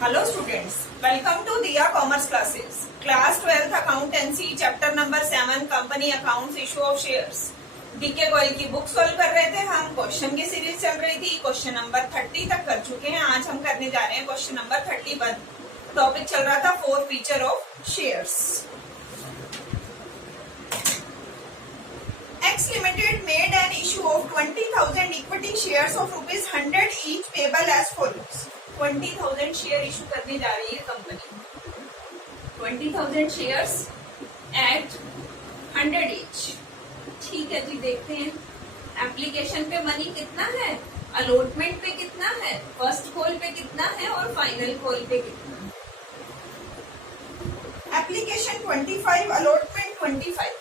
Hello students, welcome to Diya Commerce Classes. Class 12th Accountancy Chapter number 7 Company Accounts Issue of Shares. DK Goyal की book solve कर रहे थे हम. Question की series चल रही थी. क्वेश्चन नंबर 30 तक कर चुके हैं. आज हम करने जा रहे हैं क्वेश्चन नंबर 31. टॉपिक चल रहा था 4 feature of shares. X Limited made an issue of 20,000 equity shares of ₹100 each payable as follows. 20,000 share issue करने जा रही है कंपनी. 20,000 shares at 100 each. ठीक है जी, देखते हैं. एप्लीकेशन पे मनी कितना है, अलॉटमेंट पे कितना है, फर्स्ट कॉल पे कितना है और फाइनल कॉल पे कितना है. Application 25, allotment 25.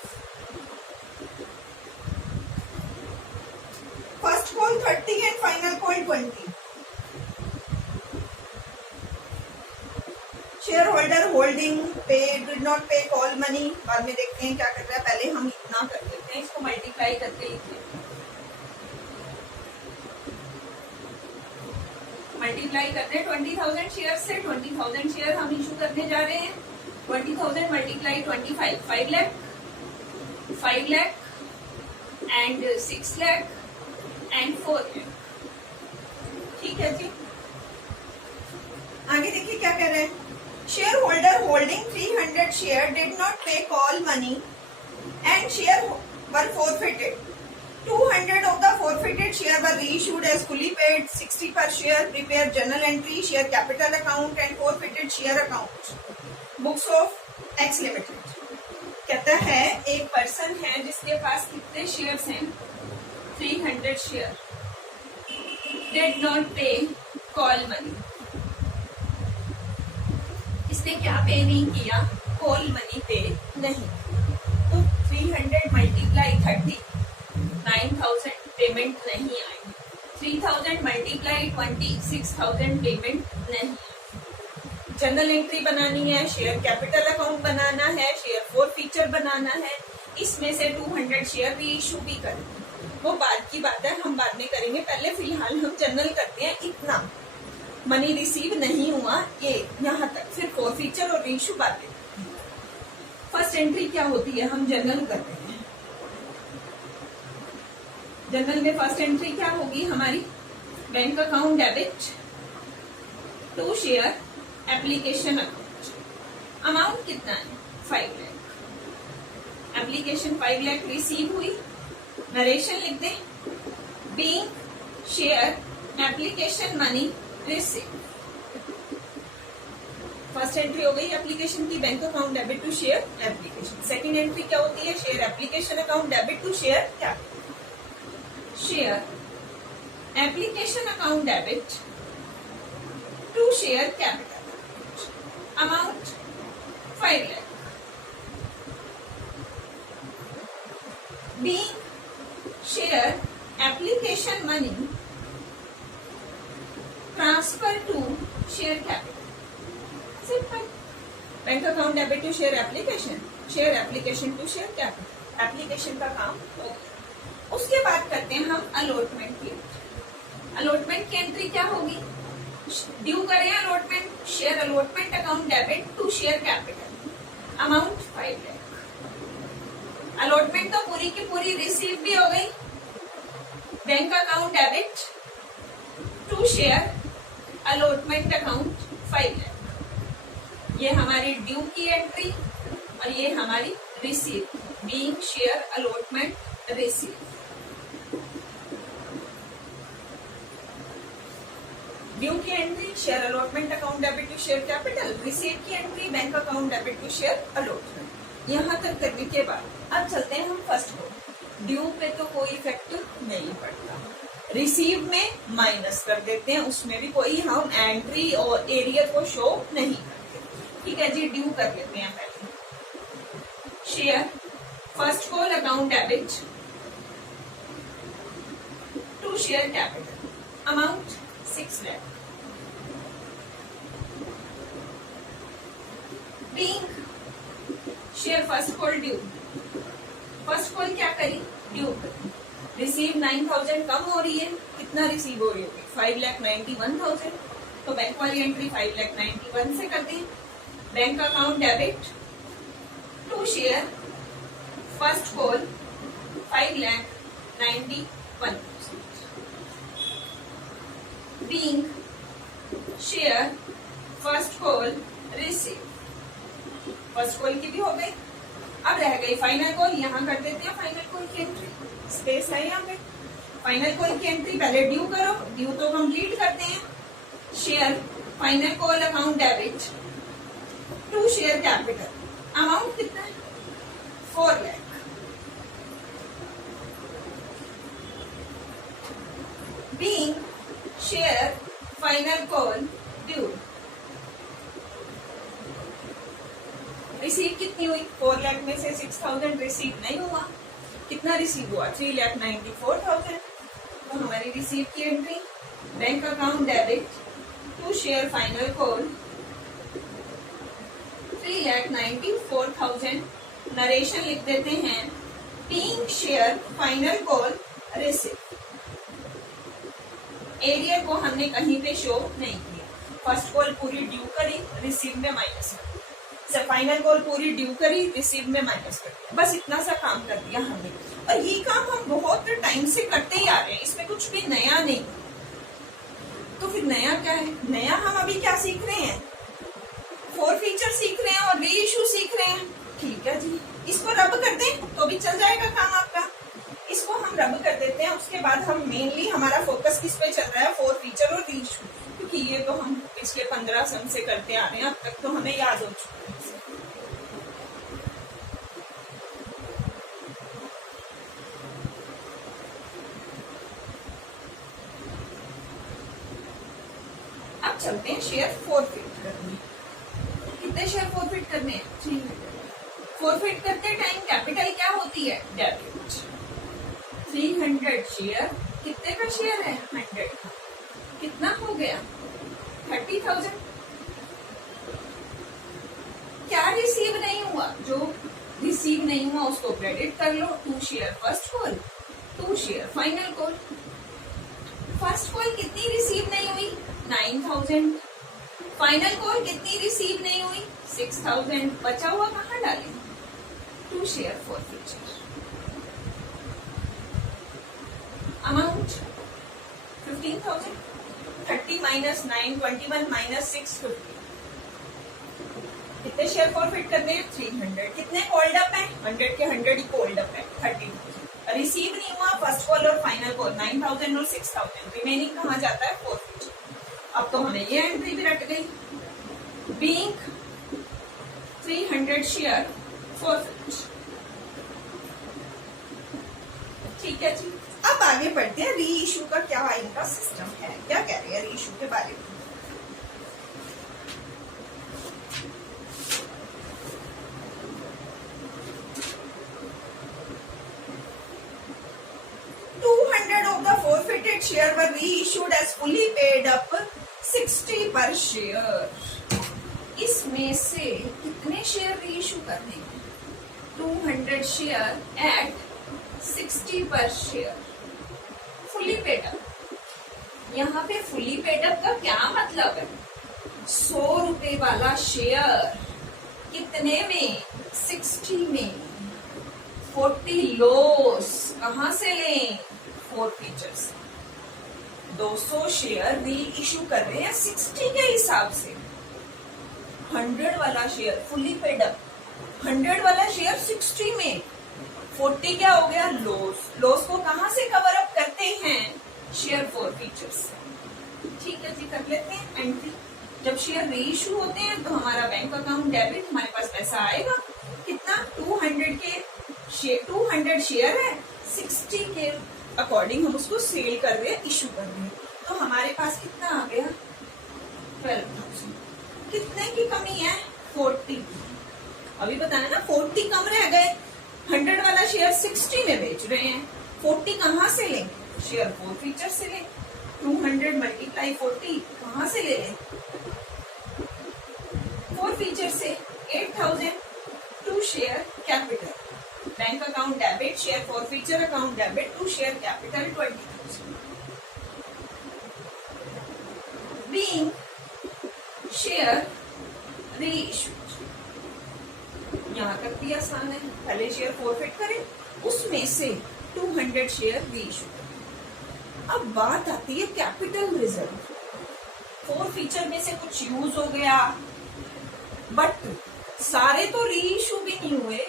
First call 30 and final call 20. Share holder holding पे डिड नॉट पे कॉल मनी. बाद में देखते हैं क्या कर रहा है. पहले हम इतना कर देते हैं, इसको मल्टीप्लाई करके लिखते हैं. मल्टीप्लाई करते हैं 20,000 शेयर से. 20,000 शेयर हम इशू करने जा रहे हैं. 20,000 multiply 25, 5 lakh, 5 lakh and 6 lakh and 4 lakh. ठीक है जी. आगे देखिए क्या कह रहे हैं. Shareholder holding 300 share did not pay call money and share were forfeited. 200 of the forfeited share were reissued as fully paid. 60 per share. Prepare journal entry, share capital account and forfeited share account. Books of X Limited. कहता है एक person है जिसके पास कितने shares हैं, 300 share. Did not pay call money. इसने क्या पे नहीं किया, कॉल मनी पे नहीं. तो 300 मल्टीप्लाई 30, 9,000 पेमेंट नहीं आई. 3,000 मल्टीप्लाई 20, 6,000 पेमेंट नहीं आई. जनरल एंट्री बनानी है, शेयर कैपिटल अकाउंट बनाना है, शेयर फोर फीचर बनाना है. इसमें से 200 शेयर री इशू भी करना है. वो बाद की बात है, हम बाद में करेंगे. पहले फिलहाल हम जनरल करते हैं. इतना मनी रिसीव नहीं हुआ, ये यहाँ तक. फिर फोर फीचर और रीइशू बातें. फर्स्ट एंट्री क्या होती है, हम जनरल करते हैं. जनरल में फर्स्ट एंट्री क्या होगी हमारी, bank account debit to share application account. Amount कितना है, 5 लाख. एप्लीकेशन 5 लाख रिसीव हुई. नरेशन लिख दें. Being share application money receive. First entry हो गई एप्लीकेशन की, bank account debit to share application. Second entry क्या होती है, share application account debit to share capital. Share application account debit to share capital. Amount 5 lakh. Being share application money transfer to share capital. Simple. Bank account debit to share application, share application to share capital. Application का काम हो गया. उसके बाद करते हैं हम allotment की. अलॉटमेंट की एंट्री क्या होगी, ड्यू करें allotment, share allotment account debit to share capital. Amount 5 lakh. Allotment तो पूरी की पूरी रिसीव भी हो गई. Bank account debit to share allotment account 5 lakh. ये हमारी ड्यू की एंट्री और ये हमारी receive. Being share allotment receive. Due की entry share allotment account debit to share capital. Receive की entry bank account debit to share allotment. यहाँ तक करने के बाद अब चलते हैं हम फर्स्ट को. ड्यू पे तो कोई इफेक्ट नहीं पड़ता. रिसीव में माइनस कर देते हैं, उसमें भी कोई हम एंट्री और एरिया को शो नहीं करते. ठीक है जी. ड्यू कर लेते हैं पहले. Share first call account debit to share capital. Amount 6 lakh. Being share first call due. First call क्या करी, ड्यू करी. रिसीव 9,000 कम हो रही है. कितना रिसीव हो रही होगी, 5,91,000. तो बैंक वाली एंट्री 5,91,000 से कर दी। Bank account debit to share first call 5,91,000 being share first call receive. First call की भी हो गई। अब रह गई फाइनल कॉल। यहाँ कर देते हैं फाइनल कॉल की एंट्री, स्पेस है यहाँ पे। फाइनल कॉल की एंट्री पहले ड्यू करो, ड्यू तो कंप्लीट करते हैं। Share final call account debit to share capital, amount कितना है 4 lakh. Being share final call due. Receive कितनी हुई 4 लाख में से 6,000 रिसीव नहीं हुआ। कितना रिसीव हुआ 3,94,000। तो हमारी रिसीव की entry bank account debit to share final call 3,94,000। Narration लिख देते हैं being share final call receive. Arrear को हमने कहीं पे शो नहीं किया। फर्स्ट कॉल पूरी ड्यू करी, रिसीव में माइनस कर दिया। फाइनल कॉल पूरी ड्यू करी, रिसीव में माइनस कर दिया। बस इतना सा काम कर दिया हमने। और ये काम हम बहुत टाइम से करते ही आ रहे हैं, इसमें कुछ भी नया नहीं। तो फिर नया क्या है? नया हम अभी क्या सीख रहे हैं? 4 फीचर सीख रहे हैं और री इशू सीख रहे हैं। ठीक है जी, इसको रब कर दें तो भी चल जाएगा काम आपका। इसको हम रब कर देते हैं। उसके बाद हम मेनली हमारा फोकस किस पे चल रहा है? 4 फीचर और री इशू, क्योंकि ये तो हम पिछले 15 सम से करते आ रहे हैं। अब तक तो हमें याद हो चुका है। अब चलते हैं शेयर फॉरफिट करने। कितने शेयर फॉरफिट करने हैं? 300। फॉरफिट करते टाइम कैपिटल क्या होती है? डेबिट। 300 शेयर। कितने का शेयर है? 100 का। कितना हो गया? 30,000। क्या रिसीव नहीं हुआ? जो रिसीव नहीं हुआ उसको क्रेडिट कर लो। 2 share first call, 2 share final call. First call कितनी रिसीव नहीं हुई? 9,000। फाइनल कॉल कितनी रिसीव नहीं हुई? 6,000। बचा हुआ कहाँ डालें? 2 share for future. Amount 15,000। 30 minus 9 21 minus 6 50। कितने शेयर फॉरफिट करने हैं? 300। कितने कॉल्ड अप है? 100 के 100 ही कॉल्ड अप है। 30,000। रिसीव नहीं हुआ फर्स्ट कॉल और फाइनल कॉल 9,000 और 6,000। रिमेनिंग कहाँ जाता है? फॉरफिट। अब तो हमें ये एंट्री भी रट गई। Being 300 share forfeit. ठीक है जी। अब आगे बढ़ते हैं। री इशू का क्या इनका सिस्टम है, क्या कह रहे हैं री इशू के बारे में? Forfeited share were reissued as fully paid up 60 per share। इसमें से कितने शेयर रीइश्यू करने हैं? 200 शेयर एट 60 पर शेयर। Fully paid up. यहाँ पे फुली पेड अप का क्या मतलब है? 100 रुपए वाला शेयर कितने में? 60 में। 40 लॉस कहाँ से लें? 4 फीचर्स। 200 शेयर री इशू कर रहे हैं 60 के हिसाब से। 100 वाला शेयर फुली पेड अप, 100 वाला शेयर 60 में। 40 क्या हो गया? लॉस। लॉस को कहां से कवर अप करते हैं? Share 4 features. ठीक है जी, कर लेते हैं एंट्री। जब शेयर री इशू होते हैं तो हमारा बैंक अकाउंट डेबिट, हमारे पास पैसा आएगा कितना? 200 शेयर है, 60 के अकॉर्डिंग हम उसको सेल कर रहे हैं, इशू कर रहे हैं। तो हमारे पास कितना आ गया? 12,000। कितने की कमी है? 40। अभी बताना ना, 40 कम रह गए। 100 वाला शेयर 60 में बेच रहे हैं। 40 कहाँ से लें? शेयर 4 फीचर से लें। 200 मल्टीप्लाई 40 कहाँ से ले लें? 4 फीचर से 8,000। 2 share capital, bank account debit, share 4 feature account debit, 2 share capital 20,000। Being share री इशू। यहाँ तक भी आसान है, पहले शेयर फॉरफिट करें, उसमें से 200 शेयर री इशू। अब बात आती है कैपिटल रिजर्व। 4 फीचर में से कुछ यूज हो गया, बट सारे तो री इशू भी नहीं हुए।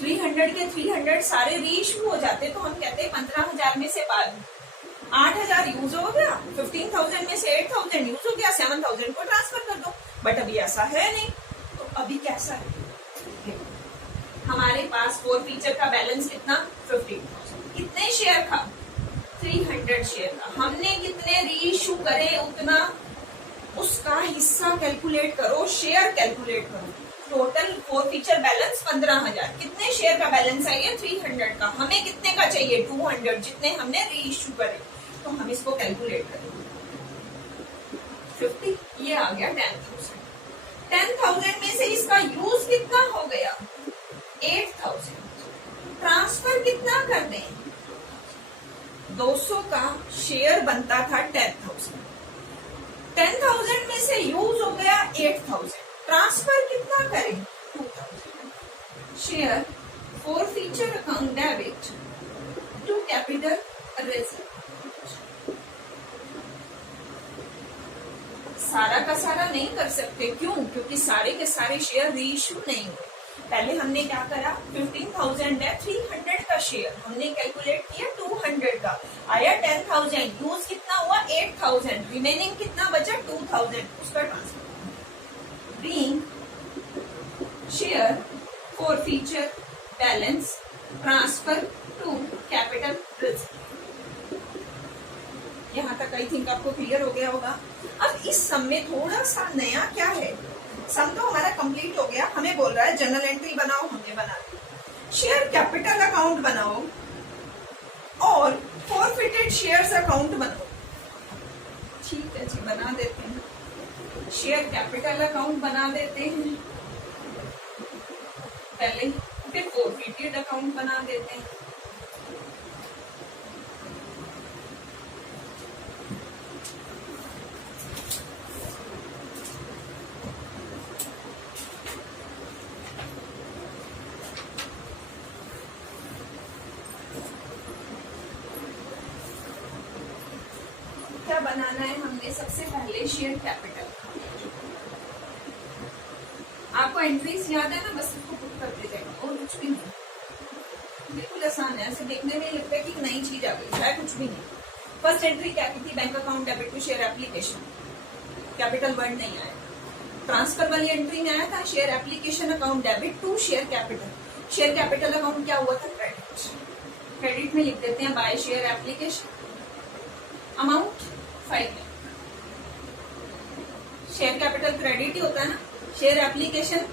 300 के 300 सारे री इशू हो जाते तो हम कहते हैं 15,000 में से 8,000 यूज हो गया, 15,000 में से 8,000 यूज हो गया, 7,000 को ट्रांसफर कर दो। बट अभी ऐसा है नहीं, तो अभी कैसा है? हमारे पास 4 फीचर का बैलेंस कितना? 15,000। कितने शेयर का? 300 शेयर का। हमने कितने री इशू करे उतना उसका हिस्सा कैलकुलेट करो, शेयर कैलकुलेट करो। Total 4 feature balance 15,000। कितने शेयर का बैलेंस है ये? 300 का। हमें कितने का चाहिए? 200, जितने हमने री इशू करे। तो हम इसको कैलकुलेट करेंगे। 50, ये आ गया 10,000। 10,000 में से इसका यूज कितना हो गया? 8,000। ट्रांसफर कितना कर दें? 200 का शेयर बनता था 10,000। 10,000 में से यूज हो गया 8,000। ट्रांसफर कितना करें? 2,000। Share forfeiture account debit to capital reserve. सारा का सारा नहीं कर सकते, क्यों? क्योंकि सारे के सारे शेयर री इशू नहीं हुए। पहले हमने क्या करा? 15,000 है, 300 का शेयर हमने कैलकुलेट किया, 200 का आया, 10,000 यूज कितना हुआ? 8,000। रिमेनिंग कितना बचा? 2,000। उसका transfer. Being share forfeiture balance transfer to capital reserve. यहाँ तक आई थिंक आपको क्लियर हो गया होगा। अब इस सम में थोड़ा सा नया क्या है? सम तो हमारा कंप्लीट हो गया, हमें बोल रहा है जनरल एंट्री बनाओ, हमने बना दी। शेयर कैपिटल अकाउंट बनाओ और फॉरफिटेड शेयर्स अकाउंट बनाओ। ठीक है जी, बना देते हैं। शेयर कैपिटल अकाउंट बना देते हैं पहले, फिर फॉरफिटेड अकाउंट बना देते हैं। क्या बनाना है हमने? सबसे पहले शेयर कैपिटल। आपको एंट्रीज याद है ना? बस इसको पुट करते जाएगा और कुछ भी नहीं। बिल्कुल आसान है, ऐसे देखने में लगता है कि नई चीज आ गई है, कुछ भी नहीं। फर्स्ट एंट्री क्या की थी? Bank account debit to share application. Capital word नहीं आया। ट्रांसफर वाली एंट्री में आया था share application account debit to share capital. Share capital account क्या हुआ था? क्रेडिट। क्रेडिट में लिख देते हैं by share application, amount 5 lakh. Share capital credit ही होता है ना। Share application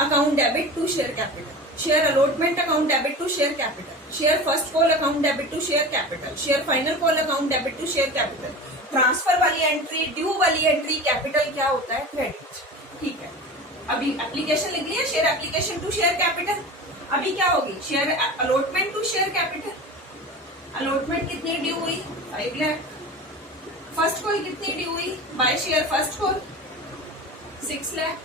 account debit to share capital. Share allotment account debit to share capital. Share first call account debit to share capital. Share final call account debit to share capital. Transfer वाली entry, due वाली entry, capital क्या होता है? Credit. ठीक है, अभी application लिख लिया, share application to share capital. अभी क्या होगी? Share allotment to share capital. Allotment कितनी ड्यू हुई? 5 लाख। फर्स्ट कॉल कितनी ड्यू हुई? By share first call 6 lakh.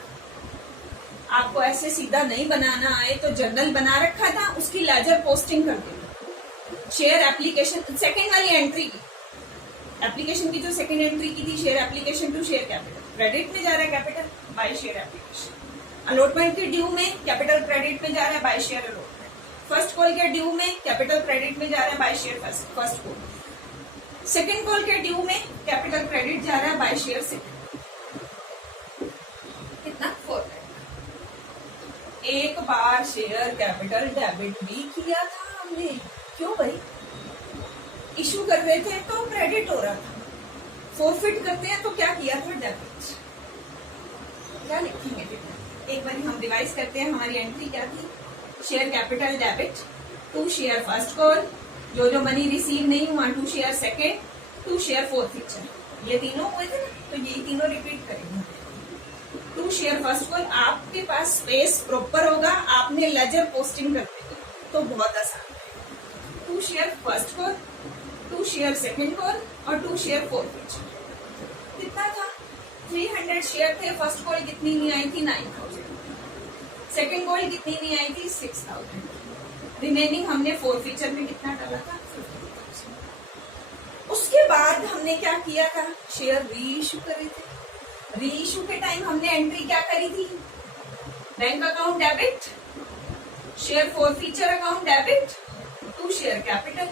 आपको ऐसे सीधा नहीं बनाना आए तो जर्नल बना रखा था, उसकी लेजर पोस्टिंग कर देंगे। शेयर एप्लीकेशन सेकेंड वाली एंट्री की, एप्लीकेशन की जो सेकेंड एंट्री की थी, share application to share capital, credit में जा रहा है capital by share application. Allotment के ड्यू में कैपिटल क्रेडिट में जा रहा है by share allotment. First call के ड्यू में कैपिटल क्रेडिट में जा रहा है by share first call. Second call के ड्यू में कैपिटल क्रेडिट जा रहा है बाय शेयर सेकेंड। कितना? 4 लाख। एक बार शेयर कैपिटल डेबिट भी किया था हमने। क्यों भाई? इशू कर रहे थे तो क्रेडिट हो रहा था, फॉरफिट करते हैं तो क्या किया था? डेबिट। क्या लिखेंगे? एक बार हम रिवाइज करते हैं। हमारी एंट्री क्या थी? Share capital debit to share first call, जो मनी रिसीव नहीं हुआ, to share second, to share forfeiture. ये तीनों हुए थे ना, तो यही तीनों रिपीट करेंगे। टू शेयर फर्स्ट कॉल, आपके पास स्पेस प्रॉपर होगा, आपने लेजर पोस्टिंग करते हो तो बहुत आसान है। To share first call, to share second call और टू शेयर फोर्थ फीचर। कितना था? 300 शेयर थे, फर्स्ट कॉल कितनी नहीं आई थी 9000, सेकंड कॉल कितनी नहीं आई थी 6000, रिमेनिंग हमने फोर फीचर में कितना डाला था 15,000। उसके बाद हमने क्या किया था, शेयर री इशू करे थे। री इशू के टाइम हमने एंट्री क्या करी थी, bank account debit, share forfeiture account debit to share capital.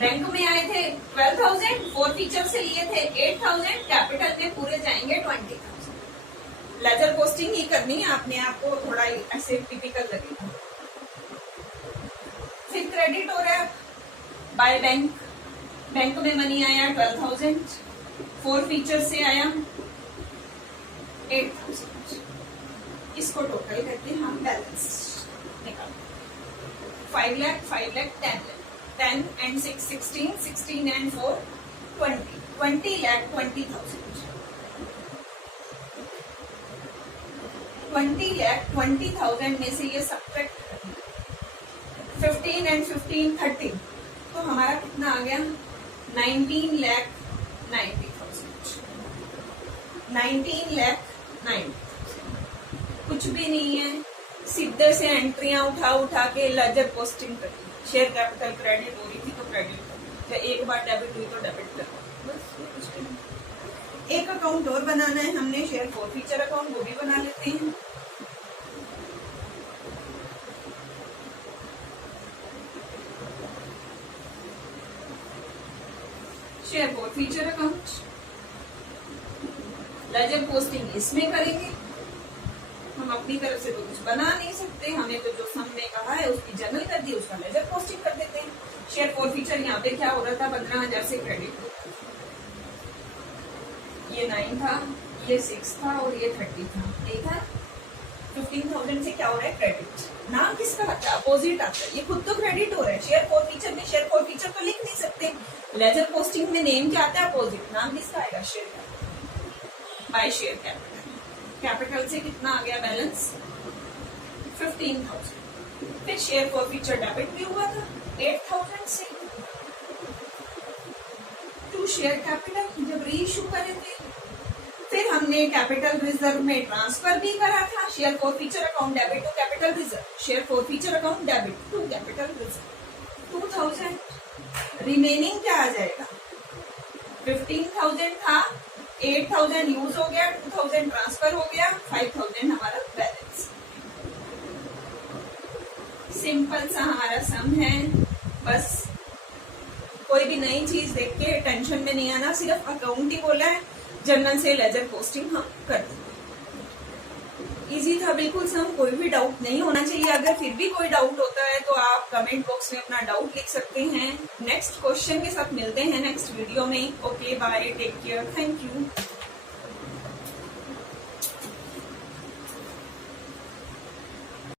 Bank में आए थे 12,000, फोर फीचर से लिए थे 8,000, कैपिटल में पूरे जाएंगे 20,000। लेजर पोस्टिंग ही करनी है, अपने आप को थोड़ा ऐसे टिपिकल लगेगा। फिर क्रेडिट हो रहा है बाय बैंक, बैंक में मनी आया 12,000, फोर फीचर से आया 8,000। इसको टोटल करके हम बैलेंस निकालते, 5 lakh 10 lakh, 10 and 6 16, 16 and 4 20, 20 lakh 20,000, 20 lakh 20,000 में से ये सब्ट्रैक्ट 15 and 15 30, तो हमारा कितना आ गया 19 lakh 90,000, 19 lakh 90,000। कुछ भी नहीं है, सीधे से एंट्रियां उठा के लेजर पोस्टिंग करी। शेयर कैपिटल क्रेडिट हो रही थी तो क्रेडिट कर, एक बार डेबिट हुई तो डेबिट कर, बस कुछ नहीं। एक अकाउंट और बनाना है हमने, शेयर फोर फीचर अकाउंट, वो भी बना लेते हैं। Share forfeiture account, ledger posting इसमें करेंगे। हम अपनी तरफ से तो कुछ बना नहीं सकते, हमें तो जो सम में कहा है उसकी जनरल कर दी, उसका लेजर पोस्टिंग कर देते हैं। शेयर फोर फीचर यहाँ पे क्या हो रहा था, 15,000 से क्रेडिट होता था, ये 9 था, ये 6 था और ये 30 था, ठीक है। 15,000 से क्या हो रहा है क्रेडिट, नाम किसका आता है, अपोजिट आता है, ये खुद तो क्रेडिट हो रहा है। शेयर फोर फीचर में शेयर फोर फीचर तो लिख नहीं सकते, लेजर पोस्टिंग में नेम क्या आता है अपोजिट, नाम किसका आएगा share capital by share capital. Capital से कितना आ गया बैलेंस 15,000। फिर शेयर फॉर फीचर डेबिट भी हुआ था 8,000 से टू शेयर कैपिटल जब री इशू करे थे। फिर हमने कैपिटल रिजर्व में ट्रांसफर भी करा था, share forfeiture account debit to capital reserve, share forfeiture account debit to capital reserve 2,000। Remaining क्या आ जाएगा 15,000 था, 8,000 यूज हो गया, 2,000 ट्रांसफर हो गया, 5,000 हमारा बैलेंस। सिंपल सा हमारा सम है, बस कोई भी नई चीज देख के टेंशन में नहीं आना, सिर्फ अकाउंट ही बोला है, जनरल से लेजर पोस्टिंग हम कर देंगे। इजी था बिल्कुल सम, कोई भी डाउट नहीं होना चाहिए। अगर फिर भी कोई डाउट होता है तो आप कमेंट बॉक्स में अपना डाउट लिख सकते हैं। नेक्स्ट क्वेश्चन के साथ मिलते हैं नेक्स्ट वीडियो में। Okay bye, take care, thank you.